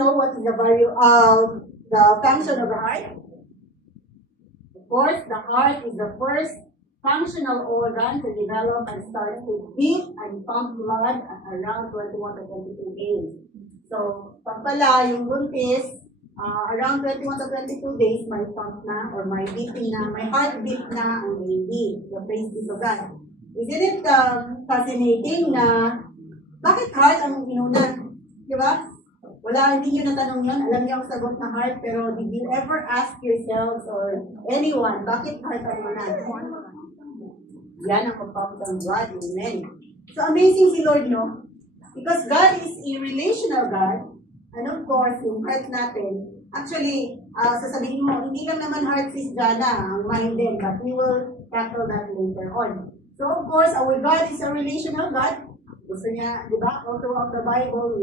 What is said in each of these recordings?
know what is the value the function of the heart? Of course, the heart is the first functional organ to develop and start to beat and pump blood at around 21 to 22 days. So, pag pala yung buntis, around 21 to 22 days, may pump na or may beating na, may heartbeat na ang baby. The praise be to God. Isn't it fascinating na bakit heart ang inuna? Di ba? Wala, hindi nyo natanong yun. Alam niyo ang sagot na heart, pero did you ever ask yourselves or anyone, bakit heart ang inuna? Yan ang pag-pump ng blood. Amen. So amazing si Lord, no? Because God is a relational God. And of course, yung heart natin, actually, sasabihin mo, hindi lang naman heart is Jana, ang mind din, but we will tackle that later on. So of course, our God is a relational God. Gusto niya, di ba? All throughout the Bible,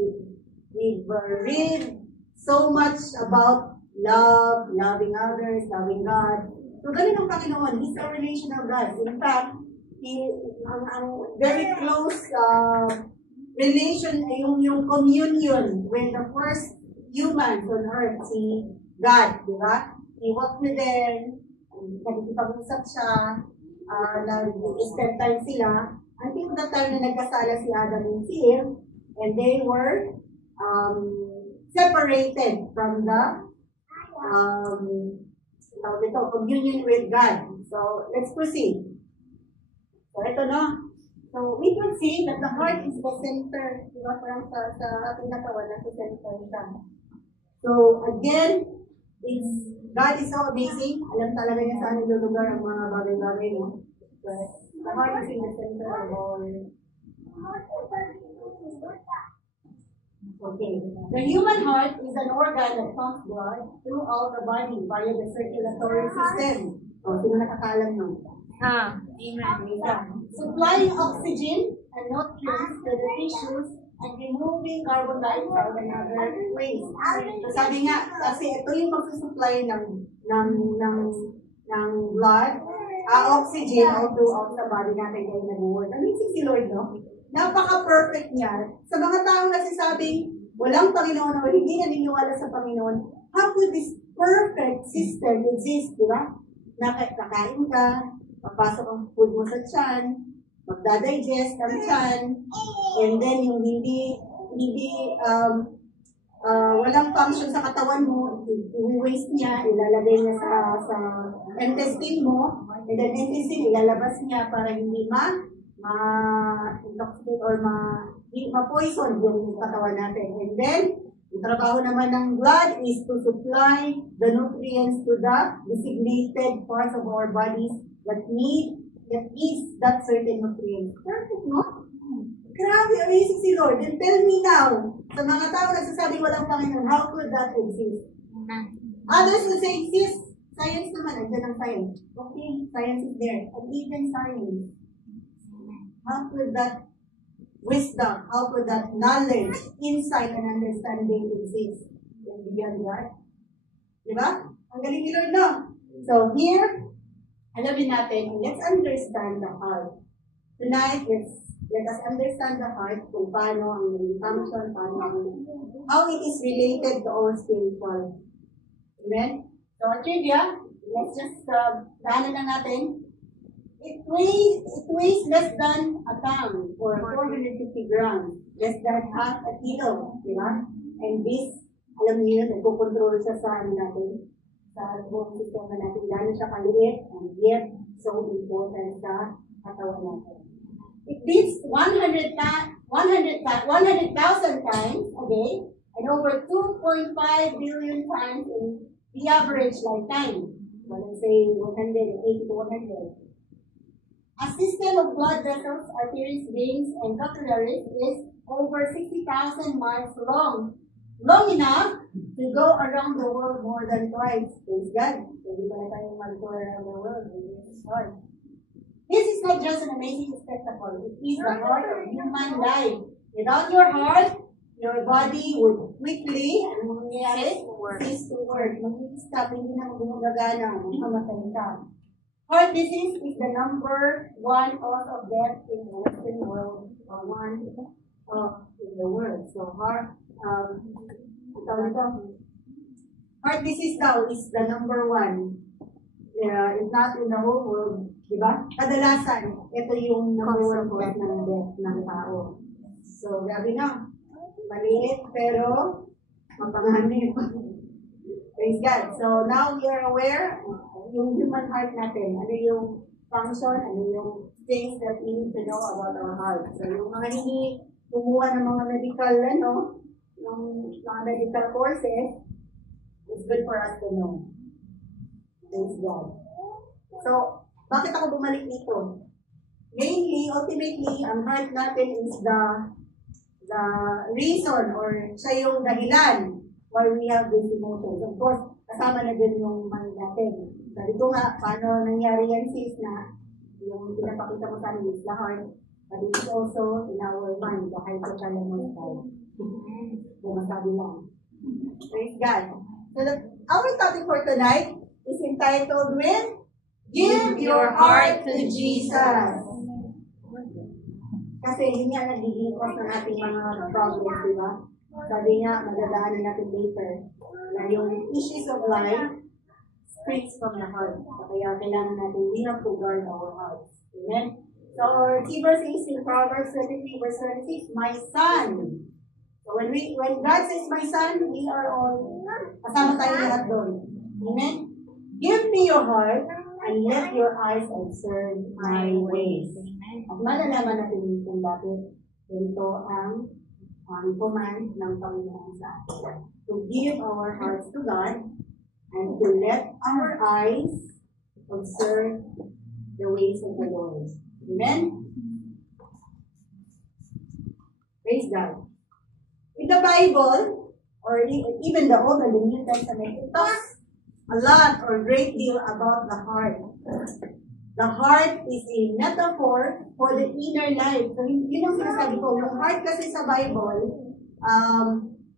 we've read so much about love, loving others, loving God. So ganun ang Panginoon. He's a relational God. In fact, ang very close relation, yung communion with the first humans on earth, si God, di ba? He walked with them, nagkikipag-usap siya, nag-spend time sila, until the time na nagkasala si Adam and si Eve, and they were separated from the communion with God. So, let's proceed. So, ito na. So, we can see that the heart is the center. Diba? Parang sa ating katawan, nasa center siya. So, again, God is so amazing. Alam talaga niya saan nilulugar ang mga bagay-bagay, no? But the heart is in the center of all. Okay. The human heart is an organ that pumps blood throughout the body via the circulatory system. O, sino nakakalam nun? Amen. Supplying oxygen and nutrients to the tissues and removing carbon dioxide and other waste. So sabi nga, kasi ito yung magsusupply ng blood, oxygen all throughout the body natin kayo nag-work. Amazing si Lord, no? Napaka-perfect niya. Sa mga taong nagsasabing walang Panginoon o hindi naniniwala sa Panginoon, how could this perfect system exist, di ba? Nakakain ka, papasok ang food mo sa tiyan, magdadigest ang tiyan, and then yung hindi walang function sa katawan mo, i-waste niya, ilalagay niya sa intestine mo, and then intestine ilalabas niya para hindi ma-intoxicate or ma-poison yung katawan natin. And then, yung trabaho naman ng blood is to supply the nutrients to the designated parts of our bodies that needs that certain nutrients. Perfect, no? Grabe, amazing si Lord. And tell me now, sa mga tao nagsasabing walang Panginoon, how could that exist? Others would say, exist. Science naman, andyan ang science. Okay, science is there. And even science. How could that wisdom, how could that knowledge, insight, and understanding exist in beyond God? Diba? Ang galing ni Lord, no? So here, alamin natin, let's understand the heart. Tonight, let us understand the heart kung paano ang function, how it is related to our spiritual. Amen? So, trivia, let's just daanan na natin. It weighs less than a pound or 450 grams, less than half a kilo, di ba? And this, alam niyo, nagpo-control siya sa natin, sa buong sistema natin. Lalo siya kaliit and yet so important sa katawan natin. It beats 100,000 times a day and over 2.5 billion times in the average lifetime. So let's say 180 to 100. A system of blood vessels, arteries, veins, and capillaries is over 60,000 miles long. Long enough to go around the world more than twice. Praise God. Pwede pala tayong mag-tour around the world. This is not just an amazing spectacle. It is the heart of human life. Without your heart, your body would quickly, cease to work. Mag-stop, hindi na gumagana, mamamatay ka. Heart disease is the number one cause of death in the Western world, or one in the world. So heart Heart disease daw is the number one. If not in the whole world, di ba? Kadalasan, ito yung number one cause ng death ng tao. So, grabe na. Maliit, pero mapanganib. Praise God. So, now we are aware yung human heart natin. Ano yung function, ano yung things that we need to know about our heart. So, yung mga hindi kumuha ng mga medical, yung mga medical courses, it's good for us to know. Praise God. So, bakit ako bumalik dito? Mainly, ultimately, ang heart natin is the reason or siya yung dahilan why we have these emotions. Of course, kasama na din yung mind natin. Sabi ko nga, paano nangyari yan sis na yung pinapakita mo sa amin is the heart, but it's also in our mind, the hypothalamus side. Masabi lang. Praise God. So our topic for tonight is entitled with Give Your Heart to Jesus. Kasi yun nga nagiging cause ng ating mga problems, di ba? Sabi nga, magdadaanan natin later na yung issues of life springs from the heart. So, kaya kailangan natin, we have to guard our hearts. Amen? So our key verse is in Proverbs 23 verse 26, my son. So when God says my son, we are all, kasama tayo lahat doon. Amen? Give me your heart and let your eyes observe my ways. At malalaman natin kung bakit ito ang command ng Panginoon sa atin. To give our hearts to God and to let our eyes observe the ways of the Lord. Amen? Praise God. In the Bible, or even the Old and the New Testament, it talks a lot or great deal about the heart. The heart is a metaphor for the inner life. So, yun ang sinasabi ko. Yung heart kasi sa Bible,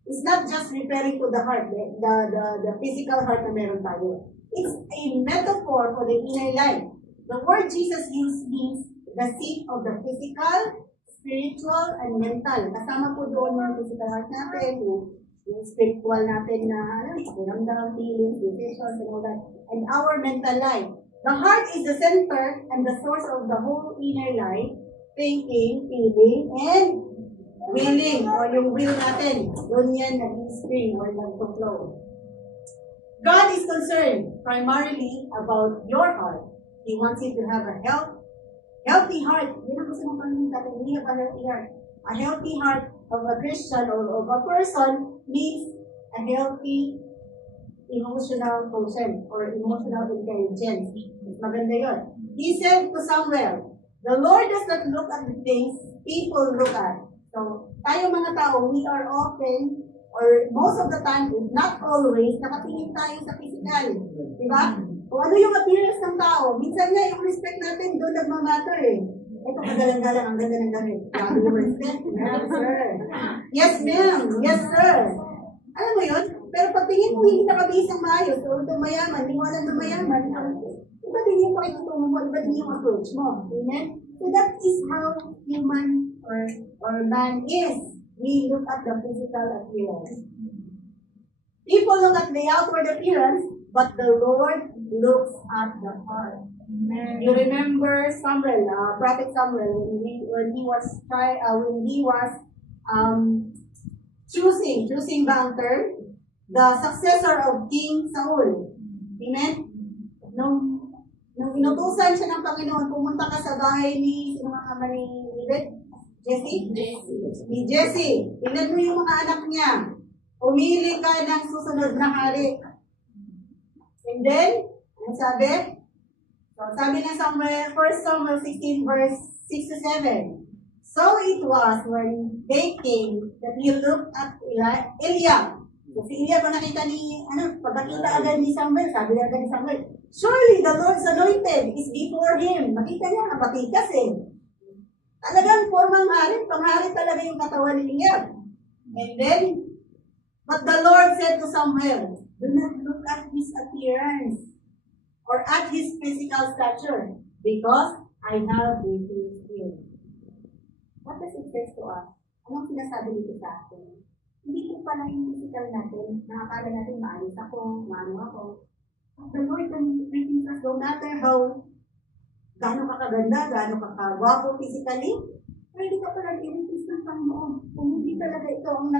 is not just referring to the heart, the physical heart na meron tayo. It's a metaphor for the inner life. The word Jesus used means the seat of the physical, spiritual, and mental. Kasama po doon yung physical heart natin, yung spiritual natin na pakiramdam, feelings, decisions, and all that, and our mental life. The heart is the center and the source of the whole inner life, thinking, feeling, and willing, or yung will natin. Doon yan nag-spring or nag-flow. God is concerned primarily about your heart. He wants you to have a healthy heart. Yun ang gusto mong Panginoon sa atin. We have a healthy heart. A healthy heart of a Christian or of a person means a healthy emotional quotient or emotional intelligence. Maganda yun. He said to Samuel, the Lord does not look at the things people look at. So, tayo mga tao, we are often, or most of the time, if not always, nakatingin tayo sa physical. Diba? Kung ano yung appearance ng tao, minsan nga yung respect natin doon nagmamatter eh. Ito kagalang-galang, ang ganda ng gamit. Grabe yung respect. Yes, sir. Yes, ma'am. Yes, sir. Alam mo yun? Pero pag tingin mo hindi nakabihis ng maayos, o itong mayaman, hindi mo alam ng mayaman, iba din yung pakitungo mo, iba din yung approach mo. Amen? So that is how human or man is. We look at the physical appearance. People look at the outward appearance, but the Lord looks at the heart. Amen. You remember Samuel, Prophet Samuel, when he was choosing ba ang term? The successor of King Saul. Amen? Nung inutusan siya ng Panginoon, pumunta ka sa bahay ni, sino nga kama ni David? Jesse? Ni Jesse. Tingnan mo yung mga anak niya. Umili ka ng susunod na hari. And then, ano sabi? So, sabi ng Samuel, 1 Samuel 16 verse 6 to 7. So it was when they came that he looked at Eliab. So si Eliab ang nakita ni, pagkakita agad ni Samuel, sabi agad ni Samuel, surely the Lord's anointed is before him. Makita niya, kabatikas eh. Talagang formang hari, panghari talaga yung katawan ni Eliab. And then, but the Lord said to Samuel, do not look at his appearance or at his physical stature, because I have refused him. What does it say to us? Anong sinasabi nito sa atin? Hindi po pala yung physical natin. Nakakala natin maalis ako, maano ako. The Lord can redeem us no matter how gaano ka kaganda, gaano ka kagwapo physically, pero hindi ka pala i-release ng Panginoon. Kung hindi talaga ito ang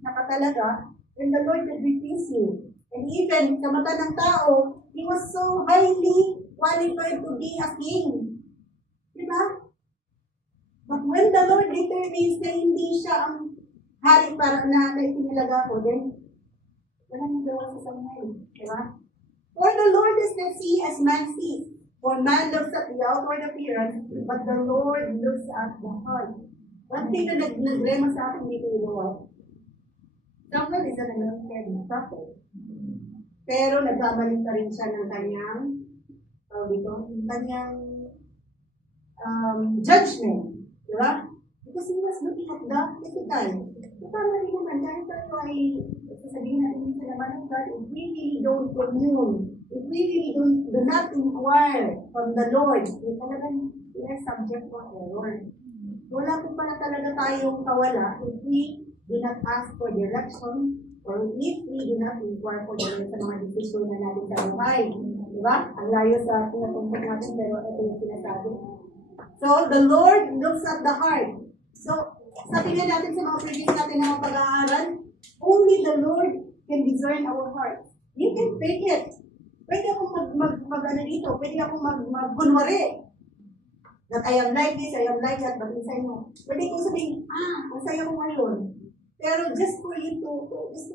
nakatalaga, then the Lord will refuse you. And even sa mata ng tao, he was so highly qualified to be a king. Diba? But when the Lord determines na hindi siya ang hari para na itinilaga ko, then wala nang gawa sa Samuel. Diba? For the Lord does not see as man sees. For man looks at the outward appearance, but the Lord looks at the heart. One thing na nagrema sa akin dito yung Lord, Samuel is an anointed prophet. Pero nagkamaling pa rin siya ng kanyang, kanyang judgment. Diba? Because he was looking at the physical. Tama rin naman, dahil tayo ay sasabihin natin sa naman ng God, if we really don't commune, if we really do not inquire from the Lord, talagang we are subject to error. Wala po pala talaga tayong kawala if we do not ask for direction or if we do not inquire for direction sa mga decision na natin sa buhay. Diba? Ang layo sa pinapuntok natin, pero ito yung sinasabi. So, the Lord looks at the heart. So, sabi nga natin sa mga previous natin na mga pag-aaral, only the Lord can discern our heart. You can fake it. Pwede akong mag-ano dito, pwede akong mag-kunwari. That I am like this, I am like that, but inside mo. Pwede kong sabihin, masaya ko ngayon. Pero just for you to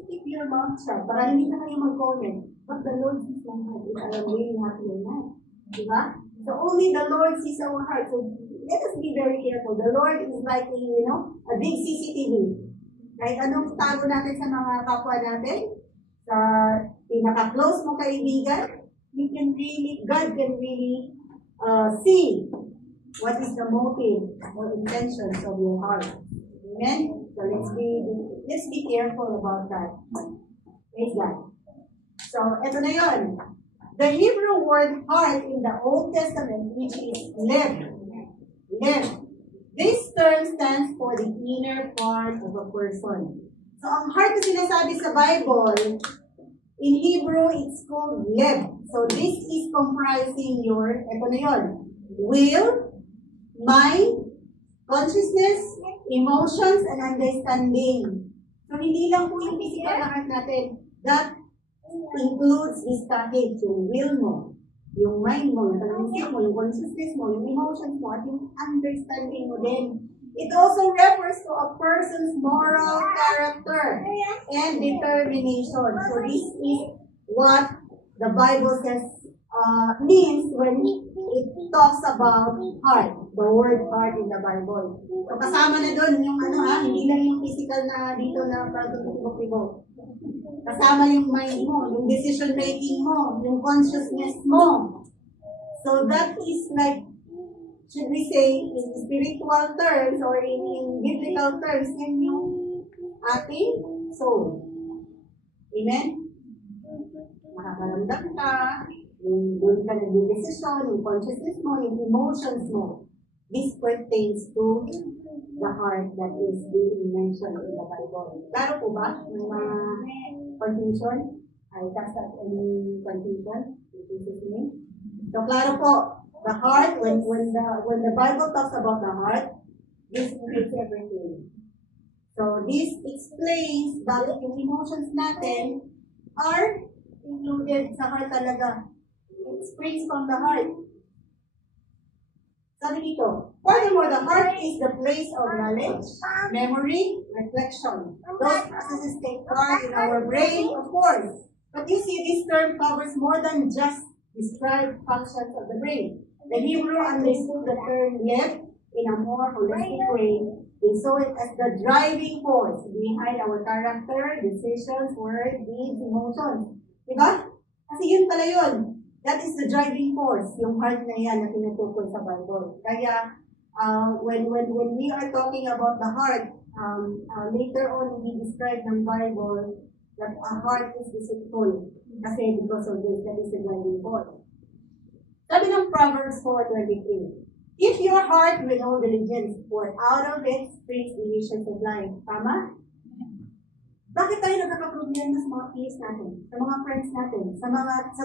keep your mouth shut, para hindi na kayo mag-comment. But the Lord sees my heart, if I am really happy or not. Diba? So only the Lord sees our heart. So let us be very careful. The Lord is like a big CCTV. Kahit anong tago natin sa mga kapwa natin, sa pinaka-close mo kaibigan, God can really see what is the motive or intentions of your heart. Amen? So let's be careful about that. Praise God. So, eto na yun. The Hebrew word heart in the Old Testament, which is lev. This term stands for the inner part of a person. So, ang heart na sinasabi sa Bible, in Hebrew, it's called lev. So, this is comprising your, eto na yun, will, mind, consciousness, emotions, and understanding. So, hindi lang po yung physical na heart natin. That includes this package, yung will mo, yung mind mo, yung consciousness mo, yung consciousness mo, yung emotions mo, at yung understanding mo din. It also refers to a person's moral character and determination. So this is what the Bible says means when it talks about heart, the word heart in the Bible. So kasama na doon yung hindi lang yung physical na dito na pagtutubok-tibok. Kasama yung mind mo, yung decision making mo, yung consciousness mo. So that is like, should we say, in spiritual terms or in biblical terms, yan yung ating soul. Amen? Makakaramdam ka, yung doon ka nag-decision, yung consciousness mo, yung emotions mo. This pertains to the heart that is being mentioned in the Bible. Klaro po ba? May mga confusion? I cast out any confusion in Jesus' name. So, klaro po, the heart, when the Bible talks about the heart, this includes everything. So, this explains bakit yung emotions natin are included sa heart talaga. It springs from the heart. Sabi dito, furthermore, the heart is the place of knowledge, memory, reflection. Those processes take part in our brain, of course. But you see, this term covers more than just described functions of the brain. The Hebrew understood the term lev in a more holistic way. They saw it as the driving force behind our character, decisions, words, deeds, emotions. Diba? Kasi yun pala yun. That is the driving force, yung heart na yan na tinutukoy sa Bible. Kaya, when we are talking about the heart, later on, we describe ng Bible that a heart is deceitful. Kasi because of this, that is the driving force. Sabi ng Proverbs 4:23, if your heart with all diligence, pour out of it springs the issues of life. Tama? Bakit tayo nagkakaproblema sa mga peers natin, sa mga friends natin, sa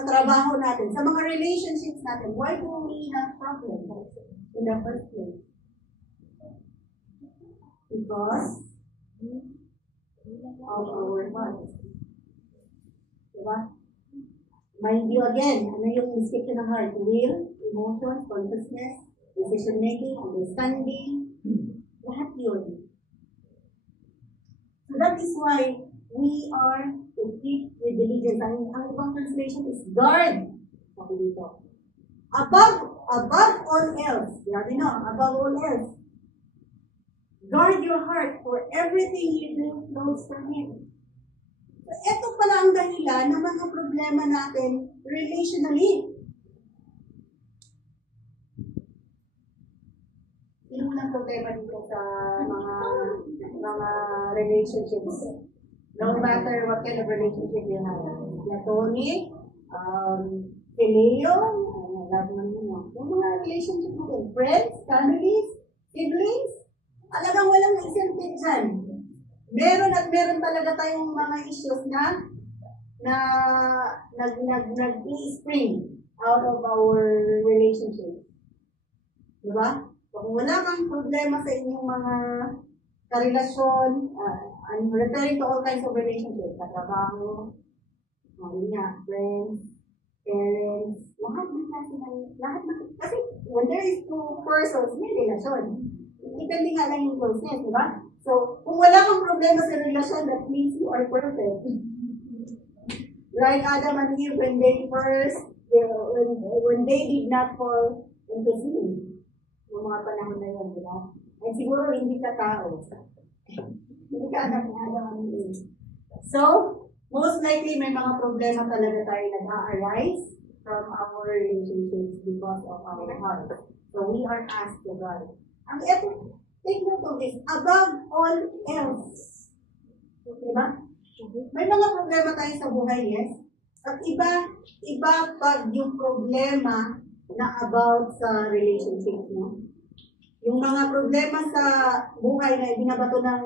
trabaho natin, sa mga relationships natin? Why do we have problems in the first place? Because of our hearts. Diba? Mind you again, ano yung description ng heart? Will, emotions, consciousness, decision making, understanding, lahat yun. So that is why we are to keep with diligence. Ang ibang translation is guard. Sabi dito. Above all else. Grabe no, above all else. Guard your heart, for everything you do flows from Him. So, ito pala ang dahilan ng mga problema natin relationally. Sino mo ng problema dito sa mga relationships? No matter what kind of relationship you have. Platonic, phileo, lahat naman yun. Yung mga relationship natin, friends, families, siblings, talagang walang exempted dyan. Meron at meron talaga tayong mga issues na nag-spring out of our relationship. Diba? So, kung wala kang problema sa inyong mga karelasyon, I'm referring to all kinds of relationships, katrabaho, friends, parents, kasi when there is two persons, may relasyon. Depende nga lang yung closeness, di ba? So, kung wala kang problema sa relasyon, that means you are perfect. Like Adam and Eve, when they did not fall into sin, yung mga panahon na yun, di ba? And siguro hindi ka tao. Hindi ka anak ni Adam and Eve. So, most likely may mga problema talaga tayo nag-a-arise from our relationships because of our heart. So, we are asked to God. Ang eto, take note of this, above all else. Diba? May mga problema tayo sa buhay, yes? At iba pag yung problema na about sa relationship, no? Yung mga problema sa buhay na binabato ng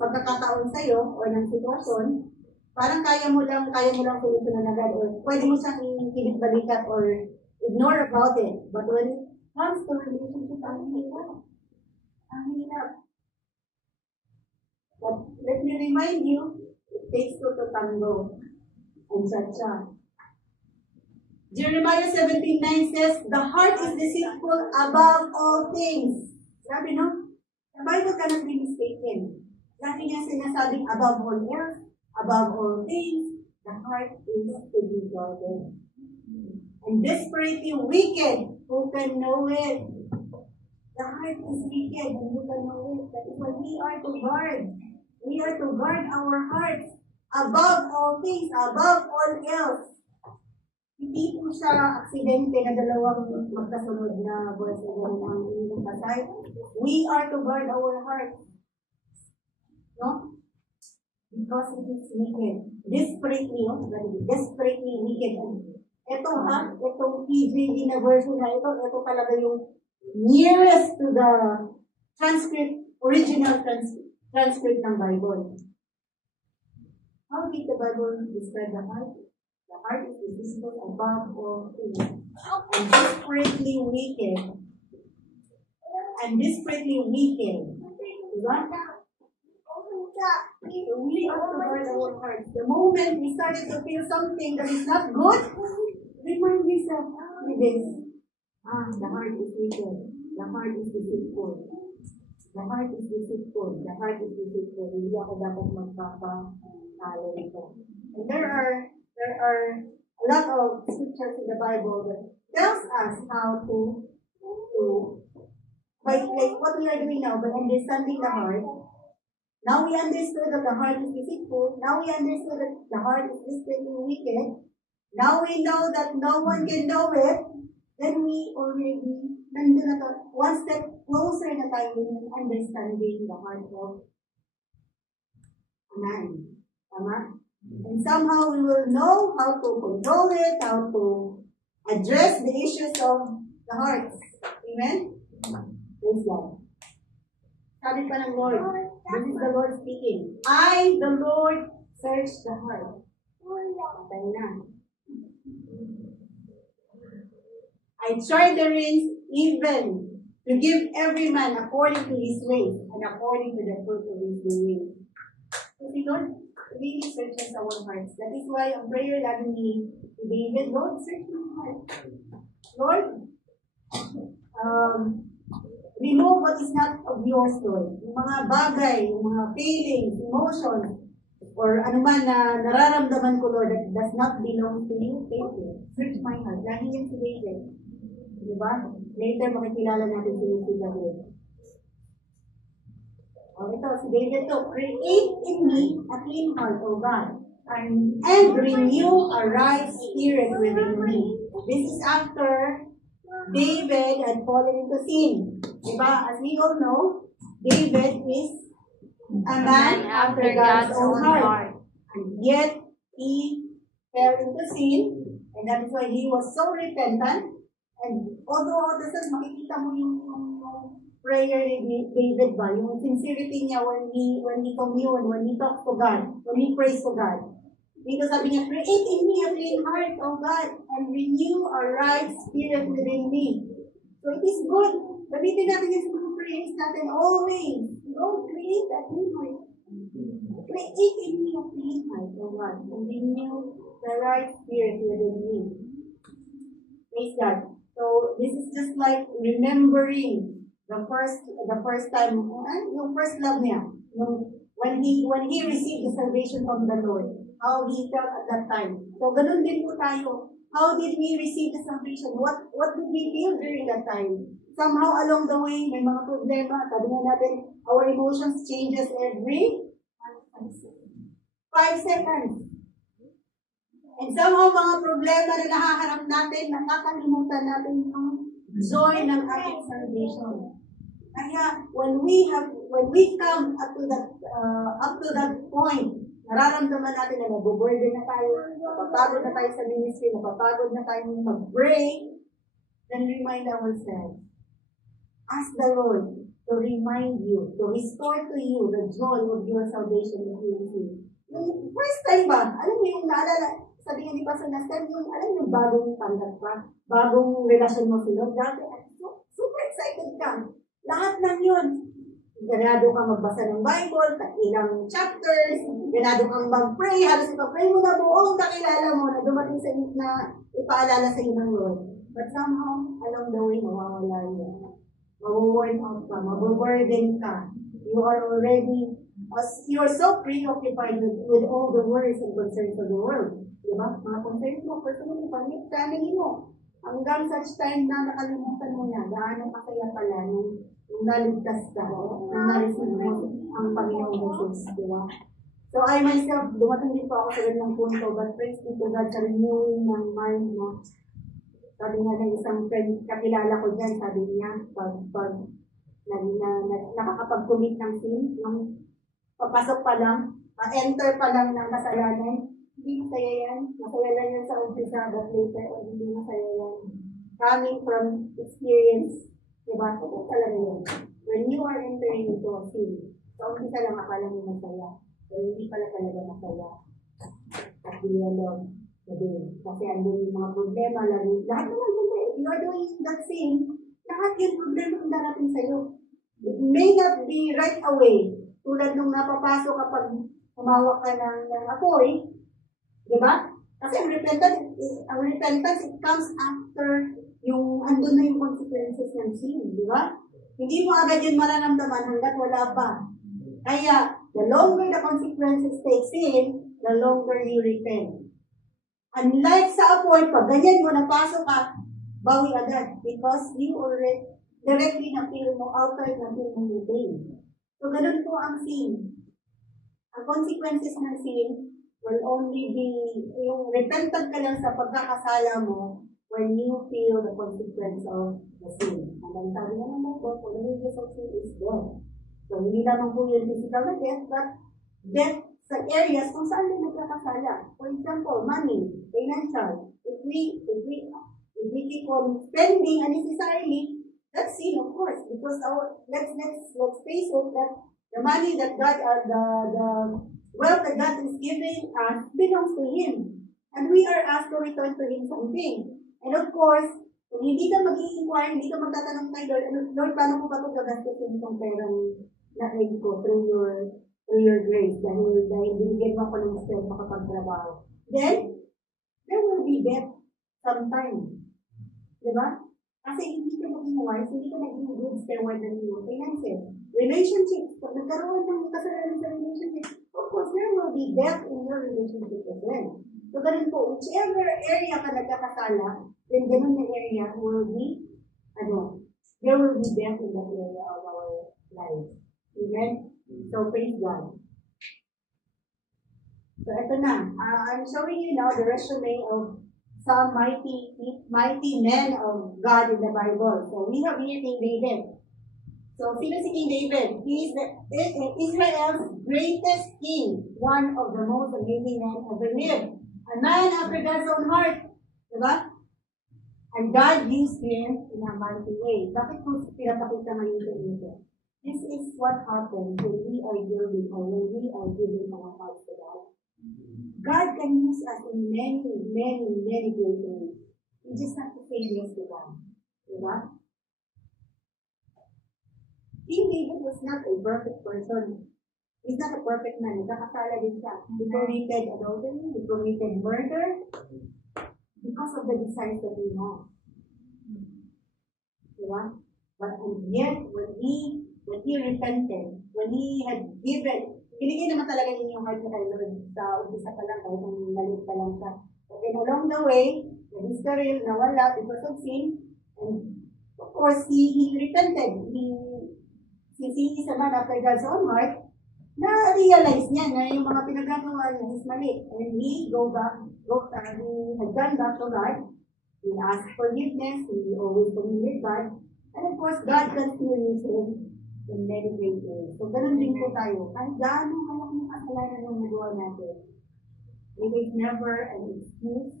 pagkakataon sa'yo o ng sitwasyon, parang kaya mo lang solusyonan agad or pwede mo siyang kilit-balikat or ignore about it. But when it comes to relationship, ang hirap. But let me remind you, it takes two to tango. And cha-cha. Jeremiah 17:9 says, the heart is deceitful above all things. Sabi, no? The Bible cannot be mistaken. Lagi niya sinasabing above all else, above all things, the heart is to be guarded. And desperately wicked, who can know it? The heart is wicked, and who can know it? That is why we are to guard. We are to guard our hearts above all things, above all else. Hindi po siya aksidente na dalawang magkasunod na verse na gano'n ang inyong pasay. We are to guard our hearts. No? Because it is wicked. Desperately, desperately wicked. Ito itong TJV na version na ito talaga yung nearest to the original transcript ng Bible. How did the Bible describe the heart? The heart is deceitful above all things, and desperately wicked. Diba? So we are to guard our hearts. The moment we started to feel something that is not good, remind yourself with this. The heart is wicked. The heart is deceitful. The heart is deceitful. The heart is deceitful. Hindi ako dapat magpapahalo nito. And there are a lot of scriptures in the Bible that tells us how to like what we are doing now, by understanding the heart. Now we understood that the heart is deceitful. Now we understood that the heart is desperately wicked. Now we know that no one can know it. Then we already nandun na one step closer na tayo in understanding the heart of man. Tama? And somehow we will know how to control it, how to address the issues of the heart. Amen? Praise God. Sabi pa ng Lord, This is the Lord speaking. I, the Lord, search the heart. Patay na. I try the reins even to give every man according to his ways and according to the fruit of his doing. So si Lord really searches our hearts. That is why ang prayer lagi ni David, Lord, search my heart. Lord, remove what is not of yours, Lord. Yung mga bagay, yung mga feelings, emotions, or ano man na nararamdaman ko, Lord, that does not belong to you, take it. Search my heart. Lagi yan si David. Diba? Later, makikilala natin si David. Ito, si David to, create in me a clean heart, O God, and renew a right spirit within me. This is after David had fallen into sin. Diba? As we all know, David is a man after God's own heart. And yet, he fell into sin, and that is why he was so repentant. And although all of a sudden, makikita mo yung prayer ni David ba, yung sincerity niya when he commune, when he talks to God, when he prays to God. Dito sabi niya, create in me a clean heart, O God, and renew a right spirit within me. So it is good. Gamitin natin yung mga prayers natin always. Lord, create a clean heart. Create in me a clean heart, O God, and renew the right spirit within me. Praise God. So this is just like remembering the first time, yung first love niya, when he received the salvation from the Lord, how he felt at that time. So ganun din po tayo. How did we receive the salvation? What did we feel during that time? Somehow along the way, may mga problema. Sabi nga natin, our emotions changes every 5 seconds. And somehow mga problema na nahaharap natin, nakakalimutan natin yung joy ng ating salvation. Kaya when we come up to that point, nararamdaman natin na nabuburden na tayo, napapagod na tayo sa ministry, napapagod na tayo mag-pray, then remind ourselves. Ask the Lord to remind you, to restore to you the joy of your salvation that you receive. Yung first time ba, alam mo yung naalala, sabi nga ni Pastor Nasser, yung bagong tanggap ka, bagong relasyon mo si Lord, dati, super excited ka. Lahat ng yun. Ganado kang magbasa ng Bible, ilang chapters, ganado kang mag-pray, halos ipag-pray mo na buong kakilala mo na dumating sa inyo na ipaalala sa iyo ng Lord. But somehow, along the way, mawawala yun. Mawu-worn out ka, mabuburden ka. You are already, you are so preoccupied with all the worries and concerns of the world. Diba? Mga concerns mo, personally, family mo. Hanggang such time na nakalimutan mo na, gaano kasaya pala nung naligtas ka, nung na-receive mo ang Panginoong Jesus. Diba? So I myself, dumating din po ako sa ganang punto, but praise be to God sa renewing ng mind mo. Sabi nga ng isang friend, kakilala ko dyan, sabi niya, pag nakakapag-commit ng sin, nung papasok pa lang, enter pa lang ng kasalanan, hindi masaya yan. Masaya lang yan sa umpisa, but later on, hindi masaya yan. Coming from experience, diba? So, talaga yun. When you are entering into a sin, sa umpisa lang akala mo masaya. So, hindi pala talaga masaya. At the end of the day. Kasi andun yung mga problema, lahat naman siyempre, if you are doing that sin, lahat yung problema ang darating sa'yo. It may not be right away. Tulad nung napapasok kapag humawak ka ng apoy, diba? Kasi ang repentance, it comes after yung andun na yung consequences ng sin, diba? Hindi mo agad yun mararamdaman hanggat wala pa. Kaya, the longer the consequences takes in, the longer you repent. Unlike sa apoy, pag ganyan mo, napasok ka, bawi agad. Because you already directly na-feel mo, outside na-feel mo yung pain. So, ganun po ang sin. Ang consequences ng sin will only be, yung repentant ka lang sa pagkakasala mo when you feel the consequence of the sin. And then sabi nga naman po, for the wages of sin is death. So, hindi naman po yung physical na death, but death sa areas kung saan may nagkakasala. For example, money, financial. If we keep on spending unnecessarily, that's sin, of course, because let's face it that The money that God, the wealth that God is giving us belongs to Him. And we are asked to return to Him something. And of course, kung hindi ka mag-i-inquire, hindi ka magtatanong kay Lord, Lord, paano ko ba ito gagastusin itong perang na-aid ko through your grace, dahil binigyan mo ako ng strength makapagtrabaho. Then, there will be death sometime. Diba? Kasi hindi ka maging wise, hindi ka naging good steward ng iyong finances. Relationships, pag nagkaroon ng kasalanan sa relationship, of course, there will be death in your relationship as well. So, ganun po, whichever area ka nagkakasala, then ganun na area will be, there will be death in that area of our lives. Amen? So, praise God. So, ito na. I'm showing you now the resume of some mighty men of God in the Bible. So, we have here King David. So, sino si King David? He is Israel's greatest king, one of the most amazing men ever lived. A man after God's own heart. Diba? And God used him in a mighty way. Bakit kung pinapakita ngayon sa inyo? This is what happens when we are yielding or when we are giving our hearts to God. God can use us in many, many, many great ways. We just have to say yes to God. Diba? King David was not a perfect person. He's not a perfect man. Nagkakasala din siya. He committed adultery, he committed murder because of the desires that he had. Diba? But yet, when he repented, when he had given, binigay naman talaga niya yung heart niya kay Lord sa umpisa pa lang, kahit ang maliit pa lang siya. But then along the way, his career nawala because of sin, and of course, he repented. Since he is a man after God's own heart, na-realize niya na yung mga pinagagawa niya is mali. And he he had gone back to God. He asked forgiveness. He always committed God. And of course, God continues him in many great ways. So, ganun din po tayo. Kahit gaano kalaking kasalanan yung nagawa natin, it is never an excuse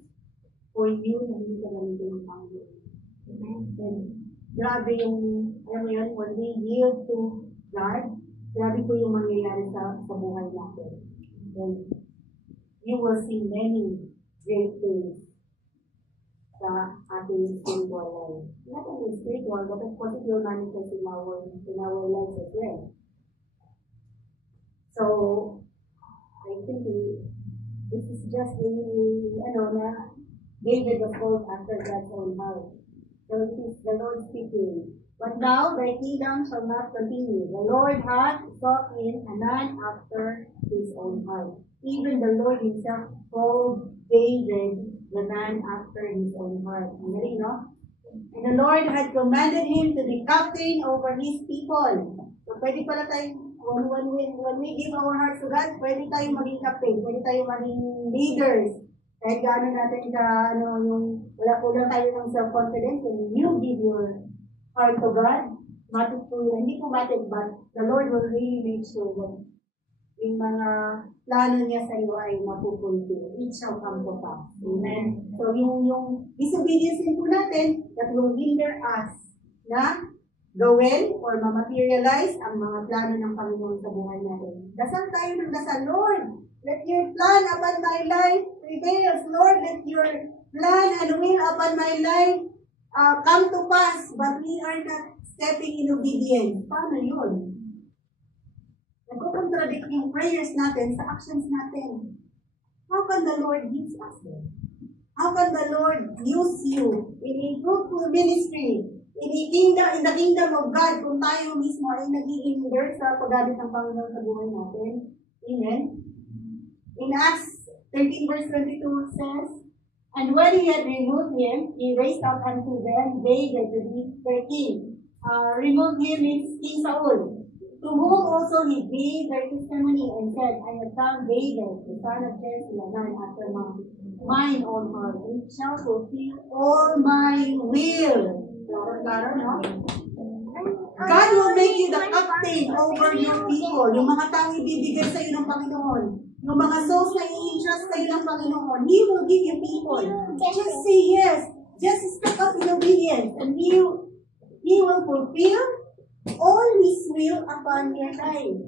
for you na hindi ka gamitin ng Panginoon. And grabe yung, alam mo yun, when we yield to God, grabe po yung mangyayari sa buhay natin. And you will see many great things sa ating spiritual life. Not only spiritual, but of course it will manifest in our lives as well. So, I think this is just really, na David was called after God's own heart. So it is the Lord speaking. But now thy kingdom shall not continue. The Lord hath sought in a man after his own heart. Even the Lord himself called David the man after his own heart. Amazing, no? And the Lord had commanded him to be captain over his people. So pwede pala tayo, when we give our hearts to God, pwede tayong maging captain, pwede tayong maging leaders. Kahit gaano natin yung wala tayo ng self-confidence, when you give your heart to God, matik po yun. Hindi po matik, but the Lord will really make sure that yung mga plano niya sa iyo ay mapupulfil. It shall come to pass. Amen. So yung disobedience din po natin, that will hinder us na gawin or ma-materialize ang mga plano ng Panginoon sa buhay natin. Dasal tayo ng dasal, Lord, let your plan upon my life prevails. Lord, let your plan and will upon my life come to pass, but we are not stepping in obedience. Paano yun? Nagko-contradict yung prayers natin sa actions natin. How can the Lord use us then? How can the Lord use you in a fruitful ministry, in the kingdom of God, kung tayo mismo ay nagiging leader sa paggamit ng Panginoon sa buhay natin? Amen? In Acts 13 verse 22 says, and when he had removed him, he raised up unto them David to be their king. Removed him means King Saul, to whom also he gave their testimony and said, I have found David, the son of Jesse, a man after mine own heart, and shall fulfill all my will. Claro, no? God will make you the captain over your people. Yung mga taong ibibigay sa iyo ng Panginoon. Yung mga souls na i-entrust sa iyo ng Panginoon. He will give you people. Just say yes. Just step up in obedience. And He will fulfill all His will upon your life.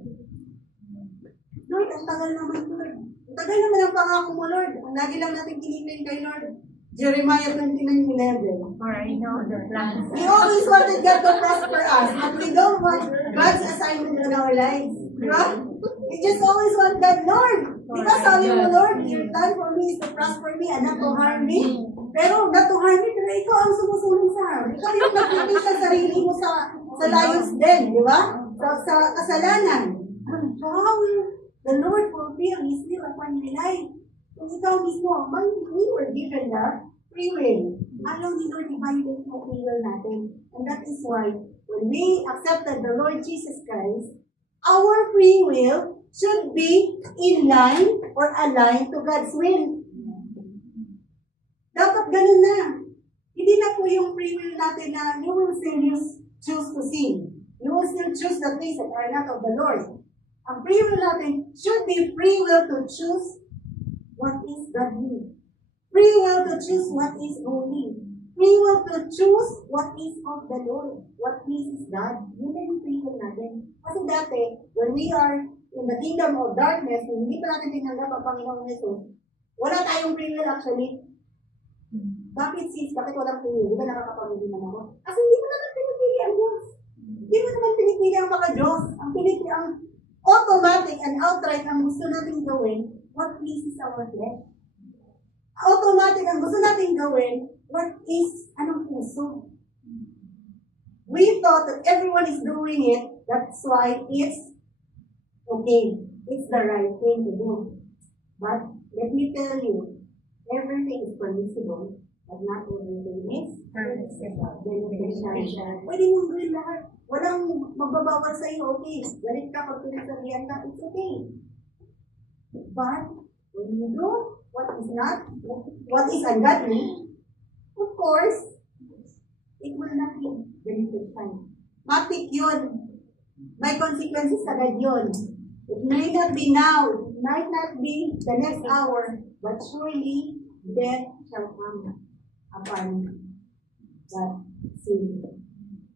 Lord, ang tagal naman, Lord. Ang tagal naman ang pangako mo, Lord. Ang lagi lang natin kinignan kay Lord. Jeremiah 29:11. For I know the plans. We always wanted God to prosper us, but we don't want God's assignment in our lives. Right? We just always want God, Lord. Because sabi mo, Lord, your plan for me is to prosper me and not to harm me. Pero not to harm me, pero ikaw ang sumusulong sa harm. Ikaw yung nagpipil sa sarili mo sa lions din, di ba? Sa kasalanan. How will the Lord fulfill His will upon your life? Kung ikaw mismo, we were given the free will. Ayaw ni Lord i-violate yung free will natin. And that is why, when we accepted the Lord Jesus Christ, our free will should be in line or aligned to God's will. Dapat ganun na. Hindi na po yung free will natin na you will still choose to sin. You will still choose the things that are not of the Lord. Ang free will natin should be free will to choose what is godly. Free will to choose what is holy. Free will to choose what is of the Lord. What pleases God. Yun na yung free will natin. Kasi dati, when we are in the kingdom of darkness, kung hindi pa natin tinanggap ang Panginoong Jesus, wala tayong free will actually. Bakit sis? Bakit walang free will? Di ba nakakapamili man ako? Kasi hindi mo naman pinipili ang Diyos. Hindi mo naman pinipili ang mga Diyos. Ang pinipili ang automatic and outright ang gusto natin gawin, what pleases our flesh. Automatic ang gusto natin gawin, what is anong puso. We thought that everyone is doing it, that's why it's okay. It's the right thing to do. But let me tell you, everything is permissible, but not everything is beneficial. Pwede mong gawin lahat. Walang magbabawal sa iyo, okay. Galit ka pag pinagsabihan ka, it's okay. But, when you do what is ungodly, of course, it will not be beneficial. Matik yun. May consequences agad yun. It may not be now, it might not be the next hour, but surely death shall come upon that sin.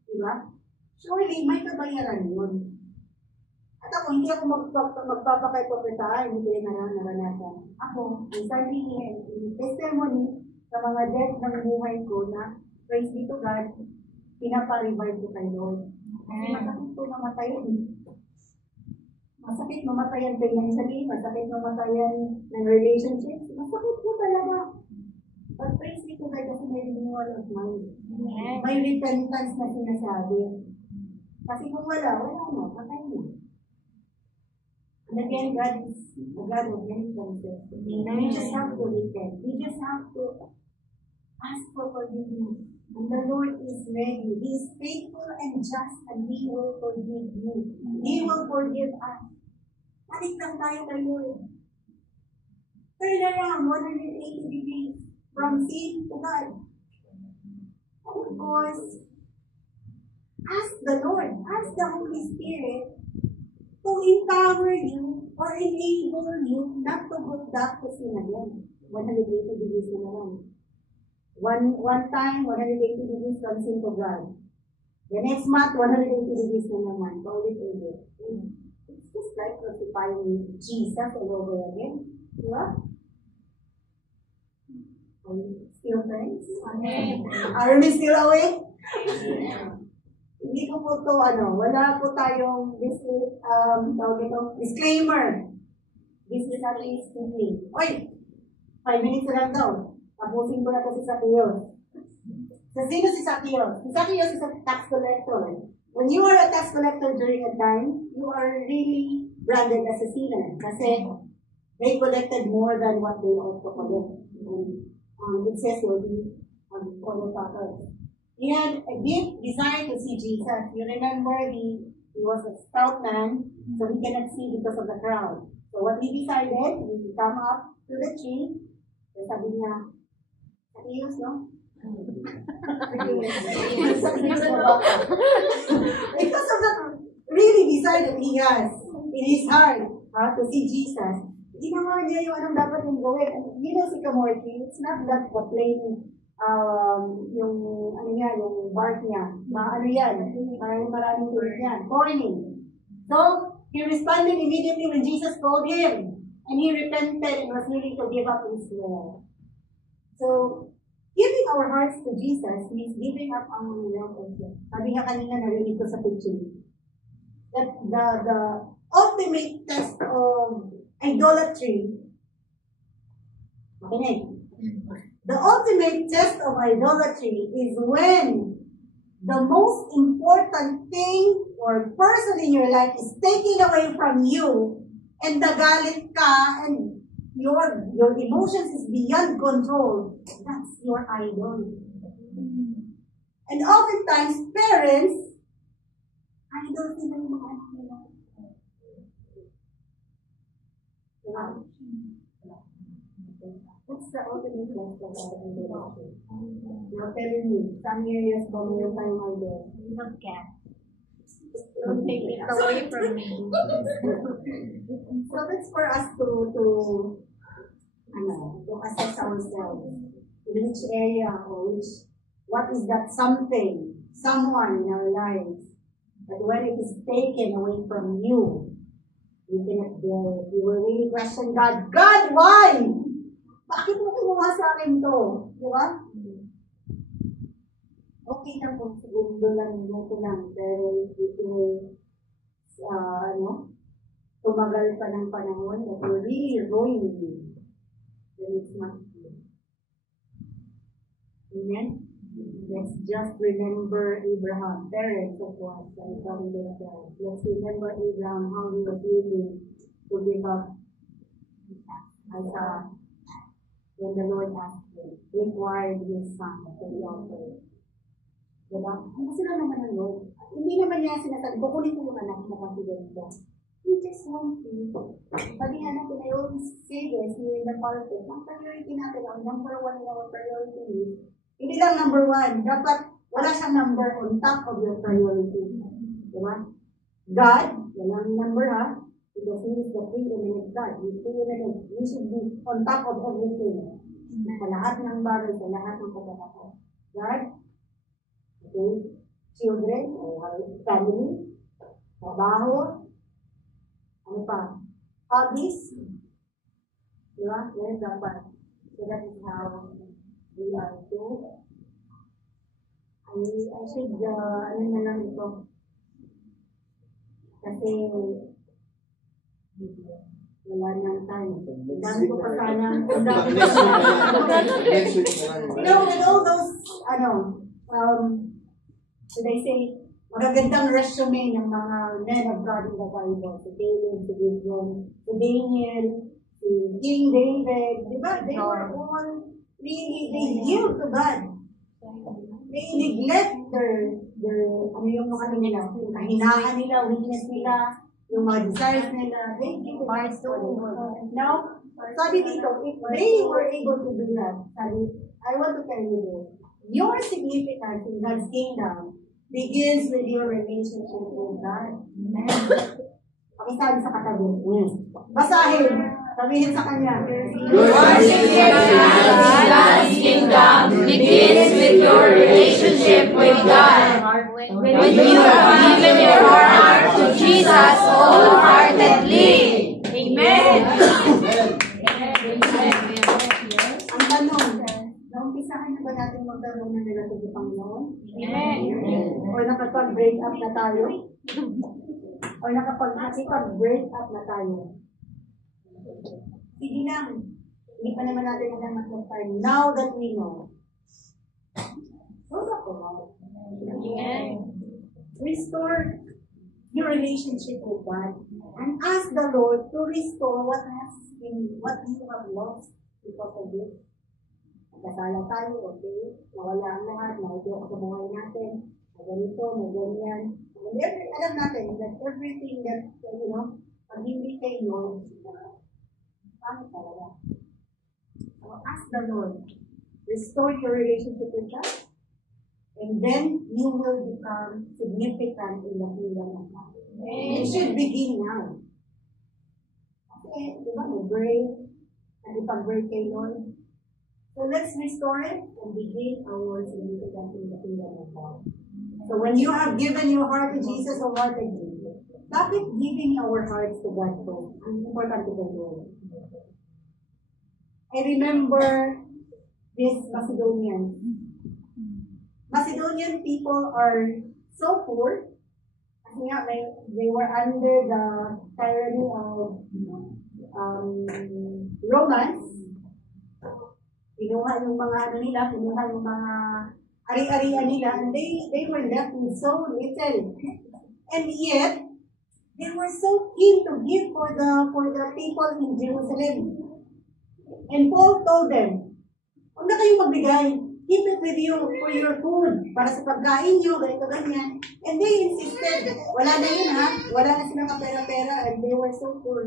Diba? Surely, may kabayaran yun. At ako, hindi ako magpapakaipopetaan, hindi ko yung naranasan. Ako, ang sarili yung testimony sa mga death ng buhay ko na, praise be to God, pinapa-revive ko kay Lord. Kasi masakit po mamatayan. Masakit mamatayan financially, masakit mamatayan ng relationships, masakit po talaga. But praise be to God kasi may renewal of mind. May repentance na sinasabi. Kasi kung wala na, patay na. And again, God is a God of many chances. We just have to repent. We just have to ask for forgiveness. And the Lord is ready. He is faithful and just, and He will forgive you. He will forgive us. Balik lang tayo kay Lord. Turn around 180 degrees from sin to God. And of course, ask the Lord, ask the Holy Spirit to empower you or enable you not to go back to sin again. 180 degrees na naman. One time, 180 degrees from sin to God. The next month, 180 degrees na naman. Paulit-ulit. It's just like crucifying Jesus all over again. Diba? Are we still friends? Amen. Are we still awake? Hindi ko po to, wala po tayong disclaimer. This is at least speaking. Oy! 5 minutes na lang daw. Tapusin ko na to si Zacchaeus. Sa sino si Zacchaeus? Si Zacchaeus is a tax collector. When you are a tax collector during a time, you are really branded as a sinner. Kasi they collected more than what they ought to collect. And it says will be for the taxes. He had a deep desire to see Jesus. You remember, he was a stout man, so he cannot see because of the crowd. So what he decided, he come up to the tree, so sabi niya, Zacchaeus, no? Because of the really desire that he has in his heart to see Jesus, ginawa niya yung anong dapat yung gawin. And you know, si Kamorti, it's not that the plain yung bark niya, ano yan, maraming tulad yan, corny. So, He responded immediately when Jesus called him, and he repented and was willing to give up his will. So, giving our hearts to Jesus means giving up our will also. Sabi nga kanina, narinig ko sa preaching, that the ultimate test of idolatry, the ultimate test of idolatry is when the most important thing or person in your life is taken away from you, and nagalit ka, and your emotions is beyond control. That's your idol. And oftentimes, parents, idol sila yung mga anak nila. What's the ultimate test of idolatry? You're telling me, some areas ba mayroon tayong idol? Love cat. Don't take it away from me. So that's for us to assess ourselves. In which area or what is that something, someone in our lives, that when it is taken away from you, you cannot bear it. You will really question God. God, why? Bakit mo kinuha sa akin to? Di ba? Okay lang kung segundo lang, minuto lang, pero ito, tumagal pa ng panahon, that will really ruin you. Then it's not good. Amen? Let's just remember Abraham, parents of what? Let's remember Abraham, how he was willing to give up as when the Lord asked him, required his son to be offered. Diba? Ano sila naman ng Lord? Hindi naman niya sinasabi, kukunin ko yung anak mo kasi ganito. He just wants you. Sabi nga natin, I always say this here in the pulpit, ang priority natin, ang number one in our priority is, hindi lang number one, dapat wala siyang number on top of your priority. Diba? God, walang number ha, because He is the preeminent God. He is preeminent. We should be on top of everything. Sa lahat ng bagay, sa lahat ng pagkakataon. God, okay, children, family, trabaho, ano pa, hobbies, diba? Yan dapat. So that is how we are to. I should, ano na lang ito. Kasi, wala nang time. Dami ko pa sana. You know, with all those, should I say, magagandang resume ng mga men of God in the Bible. Si David, si Gideon, si Daniel, si King David. Diba? They were all really, they yield to God. They neglect their yung nila, yung kahinaan nila, weakness nila, yung mga desires nila. They give it hearts to the Lord. Now, sabi dito, if they were able to do that, sabi, I want to tell you this. Your significance in God's kingdom begins with your relationship with God. Amen. Pakisabi sa katabi. Basahin. Sabihin sa kanya. Your significance in God's kingdom begins with your relationship with God. When you have given your heart to Jesus wholeheartedly. Amen. Ang tanong, naumpisahan na ba natin magkaroon ng relasyon sa Panginoon? Amen. Or nakapag-break up na tayo? Or nakapag-break up na tayo? Sige lang. Hindi pa naman natin alam at time. Now that we know. Amen. Restore your relationship with God and ask the Lord to restore what you have lost because of it. Nagkasala tayo, okay? Nawala ang lahat, naibok sa buhay natin. May ganito, may ganyan. Alam natin that everything that, pag hindi kay Lord, pangit talaga. So ask the Lord, restore your relationship with God, and then you will become significant in the kingdom of God. It should begin now. Okay, di ba? Break, nag-ipag-break kay Lord. So let's restore it and begin our significance in the kingdom of God. So when you have given your heart to Jesus wholeheartedly, Bakit giving our hearts to God first? Ang importante ko yun. I remember this Macedonian. Macedonian people are so poor. Kasi nga, they were under the tyranny of Romans. Kinuha yung mga ano nila, kinuha yung mga ari-arian nila, and they were left with so little. And yet, they were so keen to give for the people in Jerusalem. And Paul told them, huwag na kayong magbigay. Keep it with you for your food. Para sa pagkain nyo, ganito, ganyan. And they insisted, wala na yun ha. Wala na silang kapera-pera, and they were so poor.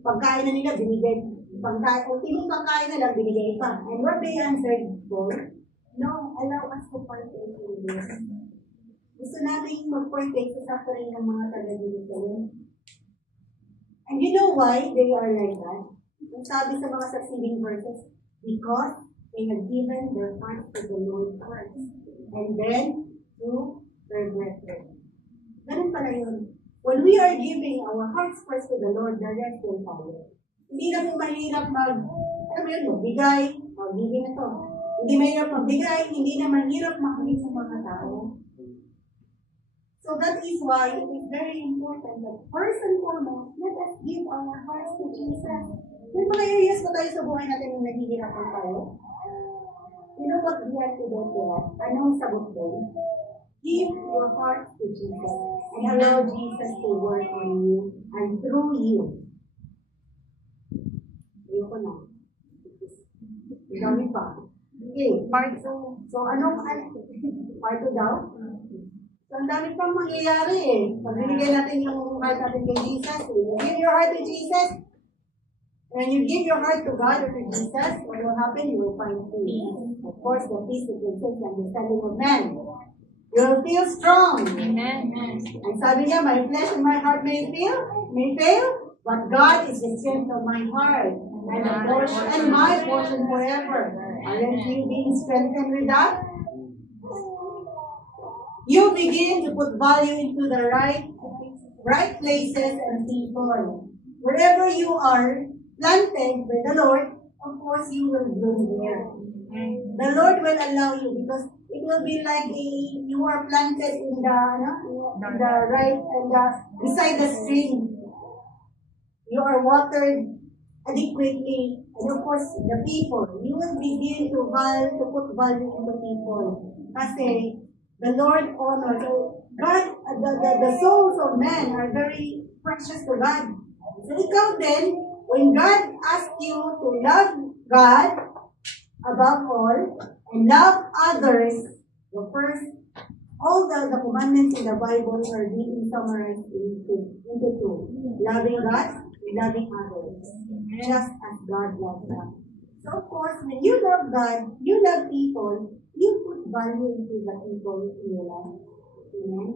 Pagkain na nila, binigay. Ultimong pagkain na lang, binigay pa. And what they answered, Paul, no, allow us to partake in this. Gusto natin mag-partake sa suffering ng mga taga-Jerusalem. And you know why they are like that? Ang sabi sa mga succeeding verses, because they have given their hearts to the Lord first, and then to their brethren. Ganun pala yun. When we are giving our hearts first to the Lord, the rest will follow. Hindi na po mahirap magbigay, giving na to. Hindi mahirap magbigay, hindi na mahirap makinig sa mga tao. So that is why it is very important that first and foremost, let us give our hearts to Jesus. May mga areas pa tayo sa buhay natin yung naghihirapan tayo. You know what we have to do to that? Anong sagot doon? Give your heart to Jesus and allow Jesus to work on you and through you. Ayoko na. Dami pa. Okay, part 2. So, part 2 daw? So, ang dami pang mangyayari eh. Pag binigay natin yung heart natin kay Jesus, give your heart to Jesus. When you give your heart to God or to Jesus, what will happen? You will find peace. Of course, the peace that will take the understanding of man. You will feel strong. Amen. And sabi niya, my flesh and my heart may fail, but God is the strength of my heart and the portion and my portion forever. Aren't you being strengthened with that? You begin to put value into the right places and people. Wherever you are planted by the Lord, of course you will bloom there. The Lord will allow you because it will be like you are planted in the right and beside the stream. You are watered adequately, and of course the people. You will begin to put value into people. Kasi the Lord honors God. The souls of men are very precious to God. So ikaw then, when God asks you to love God above all and love others, all the commandments in the Bible are being summarized into two. Loving God and loving others, just as God loves us. So of course, when you love God, you love people, you put value into the people in your life. Amen?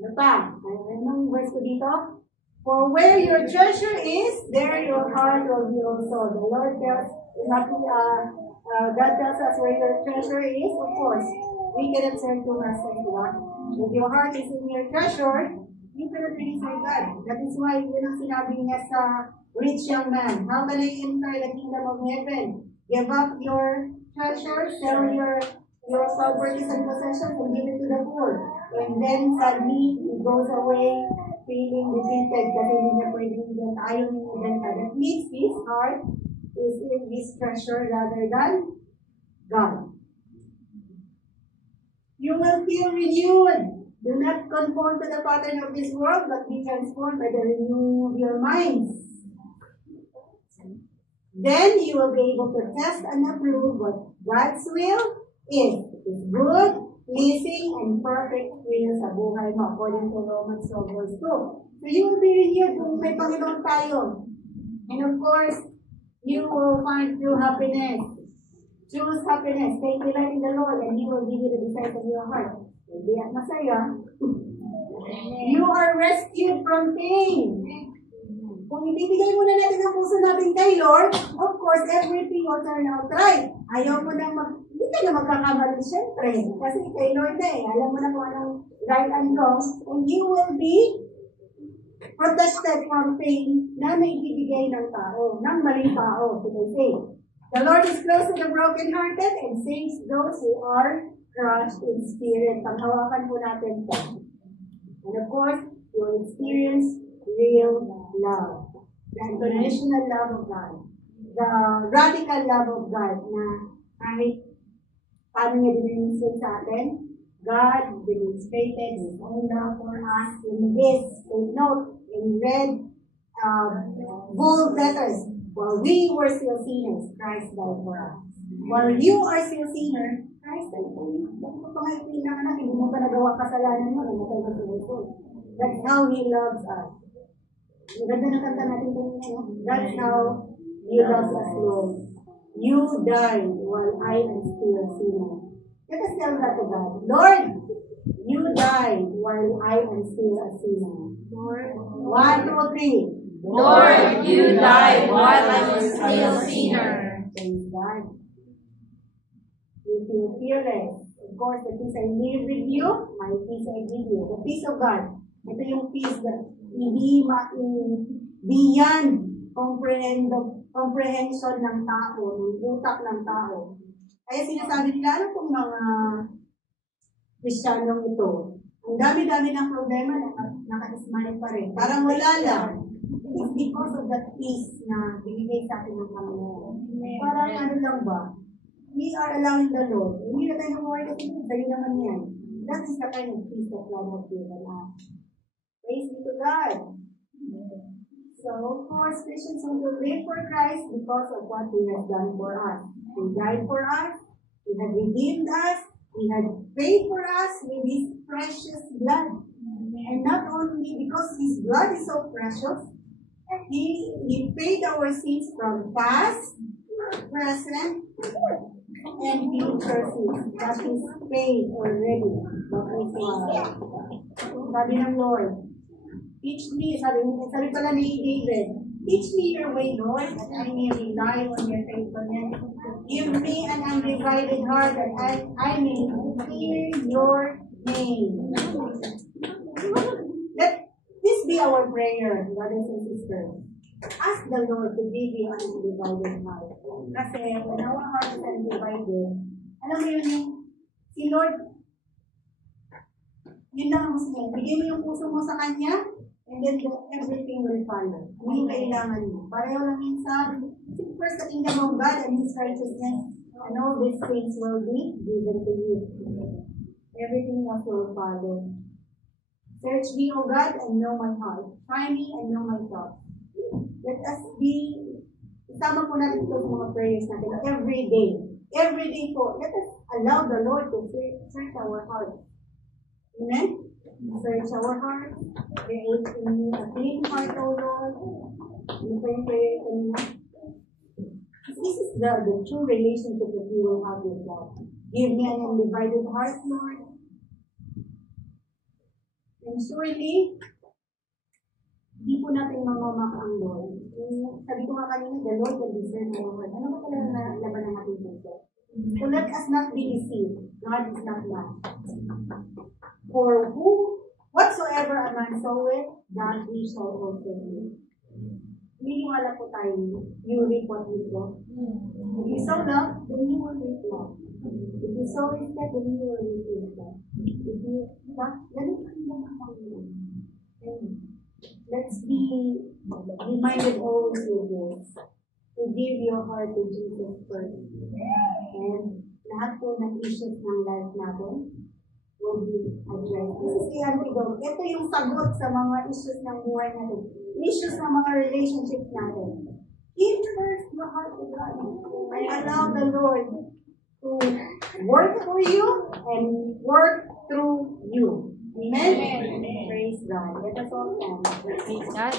Ano pa? Anong verse ko dito? For where your treasure is, there your heart will be also. The Lord tells, God tells us where your treasure is. Of course, we cannot serve two masters. If your heart is in your treasure, you cannot really serve God. That is why yun ang sinabi niya sa rich young man. How can I enter the kingdom of heaven? Give up your treasure, sell your properties and possessions, and give it to the poor. And then suddenly he goes away feeling defeated kasi hindi niya pwedeng ibenta. Ayaw niya ibenta. That means his heart is in his treasure rather than God. You will feel renewed. Do not conform to the pattern of this world, but be transformed by the renewing of your minds. Then you will be able to test and approve what God's will is. It is good, pleasing, and perfect will sa buhay mo, according to Romans 12 verse 2. So you will be renewed kung may Panginoon tayo. And of course, you will find true happiness. Choose happiness. Take delight in the Lord, and He will give you the desires of your heart. Hindi at masaya. You are rescued from pain. Kung ibibigay muna natin ang puso natin kay Lord, of course, everything will turn out right. Ayaw mo na hindi ka na magkakamali, syempre. Kasi kay Lord na alam mo na kung anong right and wrong, and you will be protected from pain na may ibibigay ng tao, ng maling tao, should I say. The Lord is close to the brokenhearted and saves those who are crushed in spirit. Panghawakan po natin po. And of course, you will experience real love. The unconditional love of God. The radical love of God na kahit paano niya dininisip sa atin, God demonstrated His own love for us in this, take note, in red, bold letters. While we were still sinners, Christ died for us. While you are still sinner, Christ died for you. Bakit mo pa ngayon pinanganak, hindi mo pa nagawa kasalanan mo, namatay ka sa Jesus. That's how He loves us. Ganda na kanta natin kanina, no? That's how He loves us, Lord. You died while I am still a sinner. Let us tell that to God. Lord, you died while I am still a sinner. Lord, 1, 2, 3. Lord, you died while I was still a sinner. Praise God. You feel fearless. Of course, the peace I live with you, my peace I give you. The peace of God. Ito yung peace that hindi beyond comprehension ng tao, ng utak ng tao. Kaya sinasabi nila, ano kung mga Kristiyanong ito, ang dami-dami ng problema, naka-smile pa rin. Parang wala lang. It is because of that peace na binigay sa atin ng Panginoon. Parang ano lang ba? We are allowing the Lord. Hindi na tayo worry kasi sa'yo naman yan. That is the kind of peace that God has given us. Praise be to God. So, of course, Christians want to live for Christ because of what He has done for us. He died for us. He had redeemed us. He had paid for us with His precious blood. And not only because His blood is so precious, He paid our sins from past, present, and future sins. That is paid already. That is why. Sabi ng Lord, teach me, sabi pala ni David, teach me your way, Lord, that I may rely on your faithfulness. Give me an undivided heart that I may fear your name. Let this be our prayer, brothers and sisters. Ask the Lord to give you an undivided heart. Kasi when our heart is undivided, alam mo yun, si Lord, yun lang ang gusto niya. Bigay mo yung puso mo sa Kanya, and then everything will follow. Ano yung kailangan mo? Pareho lang yung sabi. Seek first the kingdom of God and His righteousness, and all these things will be given to you. Everything else will follow. Search me, O God, and know my heart. Try me and know my thoughts. Let us be, isama po natin ito sa mga prayers natin every day. Every day po, let us allow the Lord to search our heart. Amen? Search our heart. Create in me a clean heart, O Lord. Ano pa yung prayer kanina? This is the true relationship that we will have with God. Give me an undivided heart, Lord. And surely, hindi po natin mamamak ang Lord. Sabi ko nga kanina, the Lord will discern our heart. Ano ba talaga na laban ng ating puso? So let us not be deceived. God is not lied. For whatsoever a man soweth, that he shall also reap. Niniwala po tayo, you reap what you sow. If you sow love, then you will reap love. If you sow respect, then you will reap respect. If you, ganun ang mga Panginoon. Let's be reminded always with this, to give your heart to Jesus first. And lahat po ng issues ng life natin will be addressed. This is the antidote. Ito yung sagot sa mga issues ng buhay natin. Issues ng mga relationships natin. Give first your heart to God. And allow the Lord to work for you and work through you. Amen? Amen. Praise God. Let us all stand. Praise God.